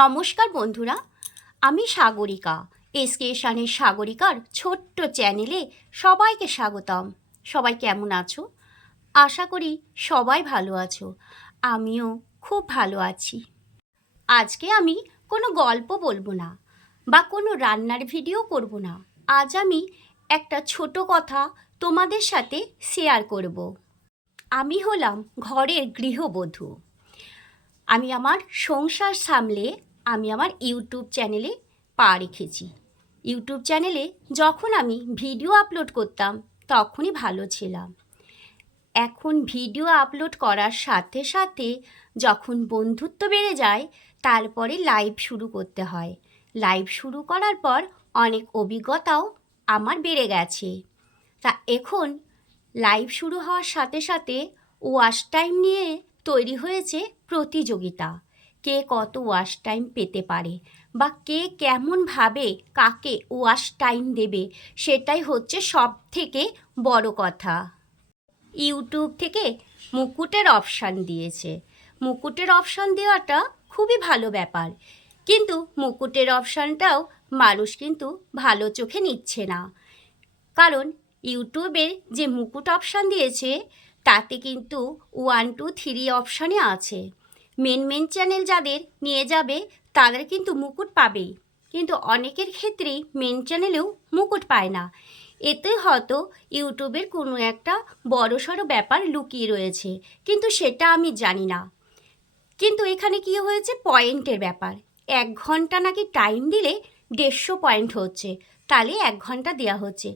নমস্কার বন্ধুরা, আমি সাগরিকা। এসকেশনের সাগরিকার ছোট্ট চ্যানেলে সবাইকে স্বাগতম। সবাই কেমন আছো? আশা করি সবাই ভালো আছো। আমিও খুব ভালো আছি। আজকে আমি কোনো গল্প বলবো না বা কোনো রান্নার ভিডিও করব না। আজ আমি একটা ছোট কথা তোমাদের সাথে শেয়ার করব। আমি হলাম ঘরের গৃহবধূ। আমি আমার সংসার সামলে আমি আমার ইউটিউব চ্যানেলে পা রেখেছি। ইউটিউব চ্যানেলে যখন আমি ভিডিও আপলোড করতাম তখনই ভালো ছিলাম। এখন ভিডিও আপলোড করার সাথে সাথে যখন বন্ধুত্ব বেড়ে যায় তারপরে লাইভ শুরু করতে হয়। লাইভ শুরু করার পর অনেক অভিজ্ঞতাও আমার বেড়ে গেছে। তা এখন লাইভ শুরু হওয়ার সাথে সাথে ওয়াচ টাইম নিয়ে তৈরি হয়েছে প্রতিযোগিতা। কে কত ওয়াচ টাইম পেতে পারে বা কে কেমনভাবে কাকে ওয়াচ টাইম দেবে, সেটাই হচ্ছে সব থেকে বড় কথা। ইউটিউব থেকে মুকুটের অপশান দিয়েছে। মুকুটের অপশান দেওয়াটা খুবই ভালো ব্যাপার, কিন্তু মুকুটের অপশানটাও মানুষ কিন্তু ভালো চোখে নিচ্ছে না। কারণ ইউটিউবের যে মুকুট অপশান দিয়েছে তাতে কিন্তু 1 2 3 অপশানে আছে। মেন চ্যানেল যাদের নিয়ে যাবে তারা কিন্তু মুকুট পাবেই, কিন্তু অনেকের ক্ষেত্রেই মেন চ্যানেলেও মুকুট পায় না। এতে হয়তো ইউটিউবের কোনো একটা বড়সড় ব্যাপার লুকিয়ে রয়েছে, কিন্তু সেটা আমি জানি না। কিন্তু এখানে কি হয়েছে, পয়েন্টের ব্যাপার। 1 ঘন্টা নাকি টাইম দিলে 150 পয়েন্ট হচ্ছে, তাহলে 1 ঘন্টা দেওয়া হচ্ছে।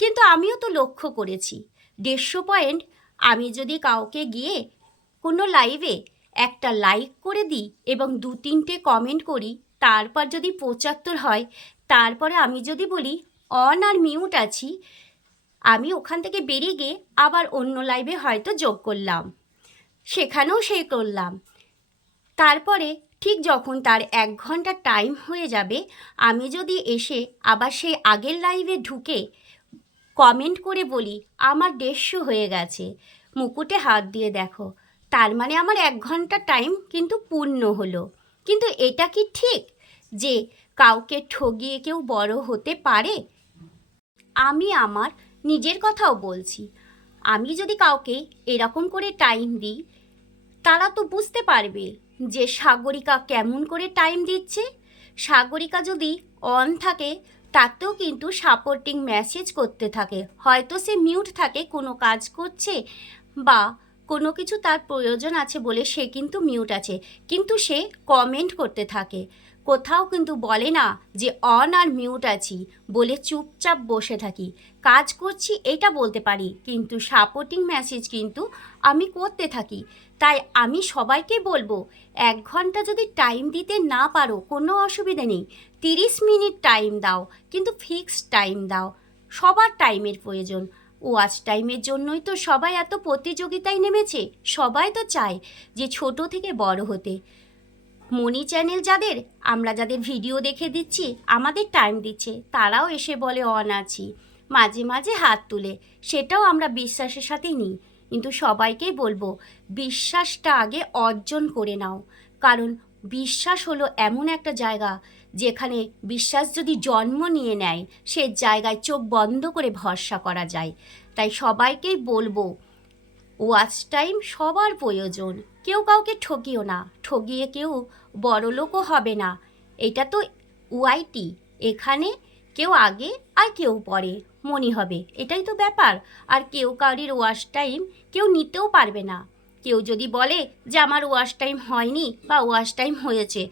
কিন্তু আমিও তো লক্ষ্য করেছি 150 পয়েন্ট আমি যদি কাউকে গিয়ে কোনো লাইভে একটা লাইক করে দিই এবং 2-3টে কমেন্ট করি, তারপর যদি 75 হয়, তারপরে আমি যদি বলি অন আর মিউট আছি, আমি ওখান থেকে বেরিয়ে গিয়ে আবার অন্য লাইভে হয়তো যোগ করলাম, সেখানেও সেই করলাম। তারপরে ঠিক যখন তার 1 ঘন্টা টাইম হয়ে যাবে, আমি যদি এসে আবার সেই আগের লাইভে ঢুকে কমেন্ট করে বলি আমার 150 হয়ে গেছে, মুকুটে হাত দিয়ে দেখো, তার মানে আমার 1 ঘন্টা টাইম কিন্তু পূর্ণ হলো। কিন্তু এটা কি ঠিক যে কাউকে ঠগিয়ে কেউ বড় হতে পারে? আমি আমার নিজের কথাও বলছি। আমি যদি কাউকে এরকম করে টাইম দিই, তারা তো বুঝতে পারবে যে সাগরিকা কেমন করে টাইম দিচ্ছে। সাগরিকা যদি অন থাকে তাতেও কিন্তু সাপোর্টিং মেসেজ করতে থাকে, হয়তো সে মিউট থাকে, কোনো কাজ করছে বা কোনো কিছু তার প্রয়োজন আছে বলে সে কিন্তু মিউট আছে, কিন্তু সে কমেন্ট করতে থাকে। কোথাও কিন্তু বলে না যে অন আর মিউট আছি বলে চুপচাপ বসে থাকি। কাজ করছি এটা বলতে পারি, কিন্তু সাপোর্টিং মেসেজ কিন্তু আমি করতে থাকি। তাই আমি সবাইকে বলবো, 1 ঘন্টা যদি টাইম দিতে না পারো কোনো অসুবিধা নেই, 30 মিনিট টাইম দাও, কিন্তু ফিক্সড টাইম দাও। সবার টাইমের প্রয়োজন। ওয়াচ টাইমের জন্যই তো সবাই এত প্রতিযোগিতায় নেমেছে। সবাই তো চায় যে ছোট থেকে বড় হতে। মনি চ্যানেল যাদের, আমরা যাদের ভিডিও দেখে দিচ্ছি, আমাদের টাইম দিচ্ছে, তারাও এসে বলে অন আছি, মাঝে মাঝে হাত তুলে, সেটাও আমরা বিশ্বাসের সাথেই নিই। কিন্তু সবাইকেই বলবো, বিশ্বাসটা আগে অর্জন করে নাও। কারণ বিশ্বাস হলো এমন একটা জায়গা যেখানে বিশ্বাস যদি জন্ম নিয়ে নেয়, সে জায়গায় চোখ বন্ধ করে ভরসা করা যায়। তাই সবাইকেই বলবো, ওয়াচ টাইম সবার প্রয়োজন। কেউ কাউকে ঠকিও না, ঠগিয়ে কেউ বড়লোকও হবে না। এটা তো ওআইটি, এখানে কেউ আগে আর কেউ পরে মনি হবে, এটাই তো ব্যাপার। আর কেউ কাউরির ওয়াচ টাইম কেউ নিতেও পারবে না। কেউ যদি বলে যে আমার ওয়াচ টাইম হয়নি বা ওয়াচ টাইম হয়েছে,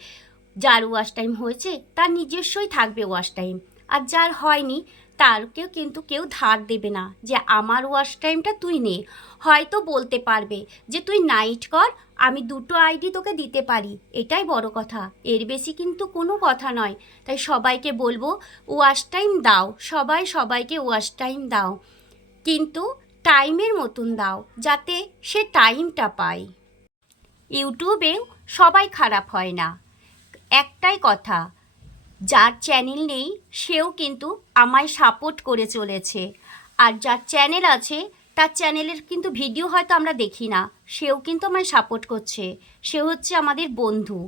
যার ওয়াচ টাইম হয়েছে তার নিজস্বই থাকবে ওয়াচ টাইম, আর যার হয়নি তারকেও কিন্তু কেউ ধার দেবে না যে আমার ওয়াচ টাইমটা তুই নে। হয়তো বলতে পারবে যে তুই নাইট কর, আমি 2টো আইডি তোকে দিতে পারি, এটাই বড় কথা, এর বেশি কিন্তু কোনো কথা নয়। তাই সবাইকে বলবো, ওয়াচ টাইম দাও, সবাই সবাইকে ওয়াচ টাইম দাও, কিন্তু টাইমের মতন দাও যাতে সে টাইমটা পায়। ইউটিউবেও সবাই খারাপ হয় না। একটাই কথা, যার চ্যানেল নেই সেও কিন্তু আমায় সাপোর্ট করে চলেছে, আর যার চ্যানেল আছে তার চ্যানেলের কিন্তু ভিডিও হয়তো আমরা দেখি না, সেও কিন্তু আমায় সাপোর্ট করছে। সে হচ্ছে আমাদের বন্ধু।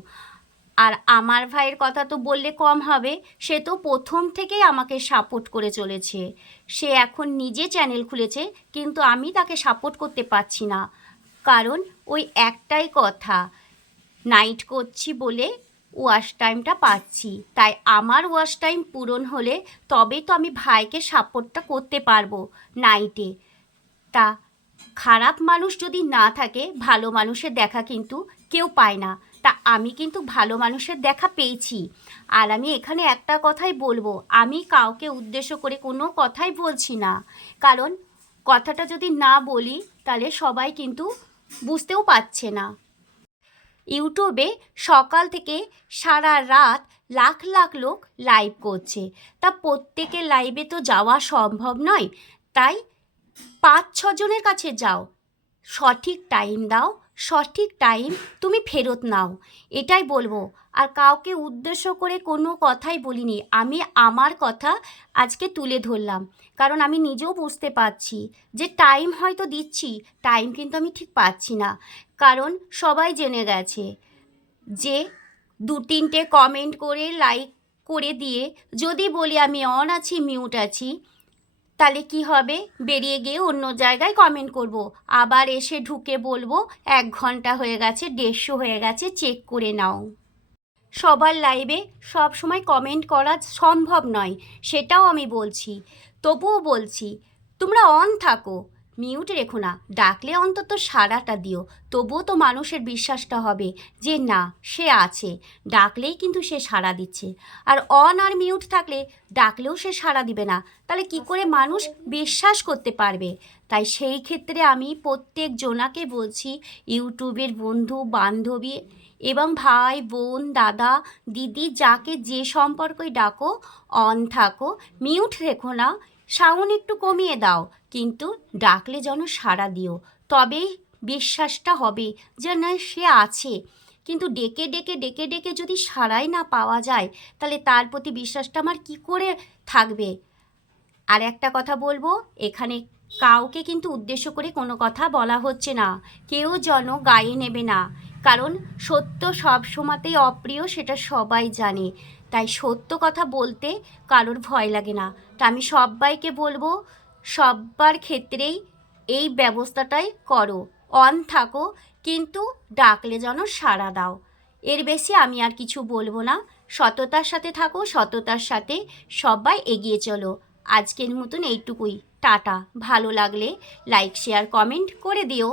আর আমার ভাইয়ের কথা তো বললে কম হবে, সে তো প্রথম থেকেই আমাকে সাপোর্ট করে চলেছে। সে এখন নিজে চ্যানেল খুলেছে, কিন্তু আমি তাকে সাপোর্ট করতে পারছি না। কারণ ওই একটাই কথা, নাইট করছি বলে ওয়াশ টাইমটা পাচ্ছি, তাই আমার ওয়াশ টাইম পূরণ হলে তবে তো আমি ভাইকে সাপোর্টটা করতে পারবো নাইটে। তা খারাপ মানুষ যদি না থাকে, ভালো মানুষের দেখা কিন্তু কেউ পায় না। তা আমি কিন্তু ভালো মানুষের দেখা পেয়েছি। আর আমি এখানে একটা কথাই বলবো, আমি কাউকে উদ্দেশ্য করে কোনো কথাই বলছি না। কারণ কথাটা যদি না বলি তাহলে সবাই কিন্তু বুঝতেও পারছে না। ইউটিউবে সকাল থেকে সারা রাত লাখ লাখ লোক লাইভ করছে, তা প্রত্যেকের লাইভে তো যাওয়া সম্ভব নয়। তাই 5-6 জনের কাছে যাও, সঠিক টাইম দাও, সঠিক টাইম তুমি ফেরত নাও, এটাই বলবো। আর কাউকে উদ্দেশ্য করে কোনো কথাই বলিনি, আমি আমার কথা আজকে তুলে ধরলাম। কারণ আমি নিজেও বুঝতে পারছি যে টাইম হয়তো দিচ্ছি, টাইম কিন্তু আমি ঠিক পাচ্ছি না। কারণ সবাই জেনে গেছে যে 2-3টে কমেন্ট করে লাইক করে দিয়ে যদি বলি আমি অন আছি, মিউট আছি, তাহলে কি হবে? বেরিয়ে গিয়ে অন্য জায়গায় কমেন্ট করব, আবার এসে ঢুকে বলবো 1 ঘন্টা হয়ে গেছে, 150 হয়ে গেছে, চেক করে নাও। সবার লাইভে সব সময় কমেন্ট করা সম্ভব নয়, সেটাও আমি বলছি। তবুও বলছি, তোমরা অন থাকো, মিউট রেখো না, ডাকলে অন্তত সাড়াটা দিও। তবুও তো মানুষের বিশ্বাসটা হবে যে না, সে আছে, ডাকলেই কিন্তু সে সাড়া দিচ্ছে। আর অন আর মিউট থাকলে ডাকলেও সে সাড়া দিবে না, তাহলে কি করে মানুষ বিশ্বাস করতে পারবে? তাই সেই ক্ষেত্রে আমি প্রত্যেক জনাকে বলছি, ইউটিউবের বন্ধু বান্ধবী এবং ভাই বোন দাদা দিদি যাকে যে সম্পর্কই ডাকো, অন থাকো, মিউট রেখো না, সাউন্ড একটু কমিয়ে দাও, কিন্তু ডাকলে যেন সাড়া দিও। তবেই বিশ্বাসটা হবে যে না, সে আছে। কিন্তু ডেকে ডেকে ডেকে ডেকে যদি সাড়াই না পাওয়া যায়, তাহলে তার প্রতি বিশ্বাসটা আমার কি করে থাকবে? আর একটা কথা বলবো, এখানে কাউকে কিন্তু উদ্দেশ্য করে কোনো কথা বলা হচ্ছে না, কেউ যেন গায়ে নেবে না। কারণ সত্য সব সময়তেই অপ্রিয়, সেটা সবাই জানে। তাই সত্য কথা বলতে কারোর ভয় লাগে না। তা আমি সবাইকে বলবো, সবার ক্ষেত্রেই এই ব্যবস্থাটাই করো, অন থাকো, কিন্তু ডাকলে যেন সাড়া দাও। এর বেশি আমি আর কিছু বলবো না। সততার সাথে থাকো, সততার সাথে সবাই এগিয়ে চলো। আজকের মতন এইটুকুই, টাটা। ভালো লাগলে লাইক শেয়ার কমেন্ট করে দিও।